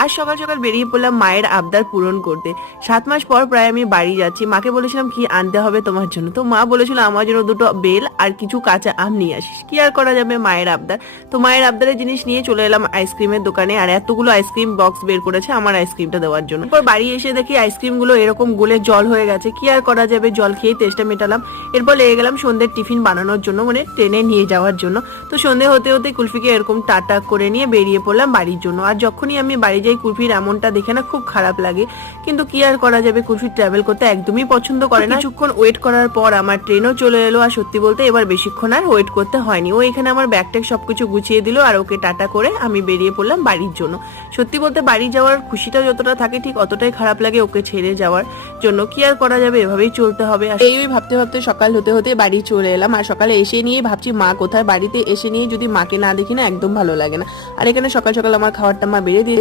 আজ সকাল সকাল বেরিয়ে পড়লাম মায়ের আবদার পূরণ করতে। 7 মাস পর প্রায় আমি বাড়ি যাচ্ছি। মাকে বলেছিলাম কি আনতে হবে তোমার জন্য, তো মা বলেছিল আমার জন্য দুটো বেল আর কিছু কাঁচা আম নিয়ে আসিস। কি আর করা যাবে, মায়ের আবদার। তো মায়ের আবদারের জিনিস নিয়ে চলে এলাম আইসক্রিমের দোকানে, আর এতগুলো আইসক্রিম বক্স বের করেছে আমার আইসক্রিমটা দেওয়ার জন্য। এরপর বাড়ি এসে দেখি আইসক্রিম গুলো এরকম গলে জল হয়ে গেছে। কি আর করা যাবে, জল খেয়ে তেষ্টা মেটালাম। এরপর লেগে গেলাম সন্ধ্যের টিফিন বানানোর জন্য, মানে ট্রেনে নিয়ে যাওয়ার জন্য। তো সন্ধ্যে হতে হতে কুলফিকে এরকম টাটা করে নিয়ে বেরিয়ে পড়লাম বাড়ির জন্য। আর যখনই আমি বাড়ি যাই কুলফির এমনটা দেখে না খুব খারাপ লাগে, কিন্তু কি আর করা যাবে, কুলফি ট্রাভেল করতে একদমই পছন্দ করে না। কিছুক্ষণ ওয়েট করার পর আমার ট্রেনও চলে এলো, আর সত্যি বলতে এবার বেশিক্ষণ আর ওয়েট করতে হয়নি। ও এখানে আমার ব্যাগ ট্যাগ সবকিছু গুছিয়ে দিল, আর ওকে টাটা করে আমি বেরিয়ে পড়লাম বাড়ির জন্য। সত্যি বলতে বাড়ি যাওয়ার খুশিটা যতটা থাকে ঠিক অতটাই খারাপ লাগে ওকে ছেড়ে যাওয়ার জন্য। কি আর করা যাবে, এভাবেই চলতে হবে। এই ভাবতে ভাবতে সকাল হতে হতে বাড়ি চলে এলাম, আর সকালে এসে নিয়ে ভাবছি মা কোথায়। বাড়িতে এসে নিয়ে যদি মাকে না দেখি না একদম ভালো লাগে না। আর এখানে সকাল সকাল আমার খাবারটা মা বেড়ে দিয়ে